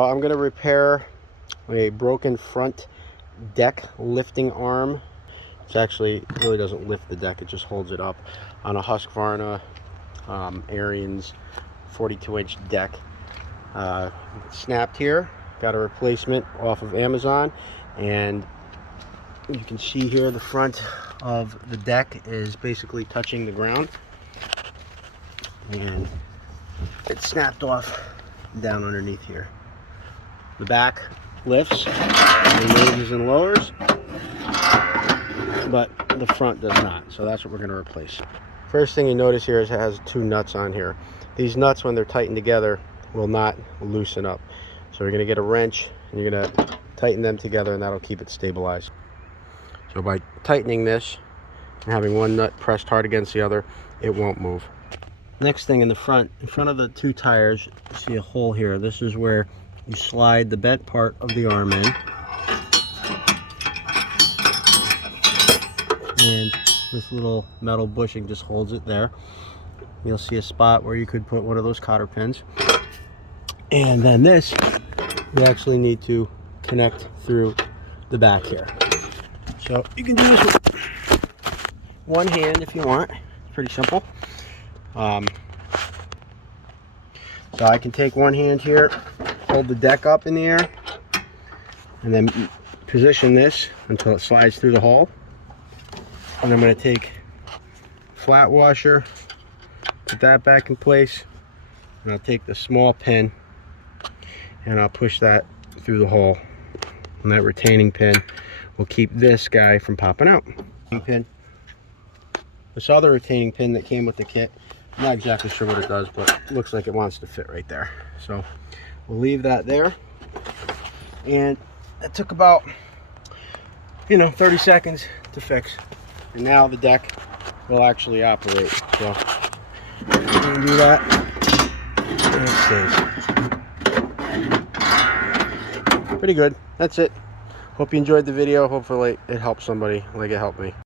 I'm going to repair a broken front deck lifting arm. It's actually, it really doesn't lift the deck, it just holds it up on a Husqvarna Ariens 42-inch deck. Snapped here. Got a replacement off of Amazon, and you can see here the front of the deck is basically touching the ground, and it snapped off down underneath here. The back lifts and raises and lowers, but the front does not, so that's what we're going to replace. First thing you notice here is it has two nuts on here. These nuts, when they're tightened together, will not loosen up. So we're going to get a wrench and you're going to tighten them together, and that'll keep it stabilized. So by tightening this and having one nut pressed hard against the other, it won't move. Next thing, in front of the two tires, you see a hole here. This is where you slide the bent part of the arm in, and this little metal bushing just holds it there. You'll see a spot where you could put one of those cotter pins, and then this you actually need to connect through the back here. So you can do this with one hand if you want. It's pretty simple. So I can take one hand here, hold the deck up in the air, and then position this until it slides through the hole. And I'm going to take flat washer, put that back in place, and I'll take the small pin and I'll push that through the hole, and that retaining pin will keep this guy from popping out. Pin. This other retaining pin that came with the kit, I'm not exactly sure what it does, but it looks like it wants to fit right there. So we'll leave that there. And that took about 30 seconds to fix, and now the deck will actually operate. So you can do that and it stays. Pretty good. That's it. Hope you enjoyed the video. Hopefully it helped somebody like it helped me.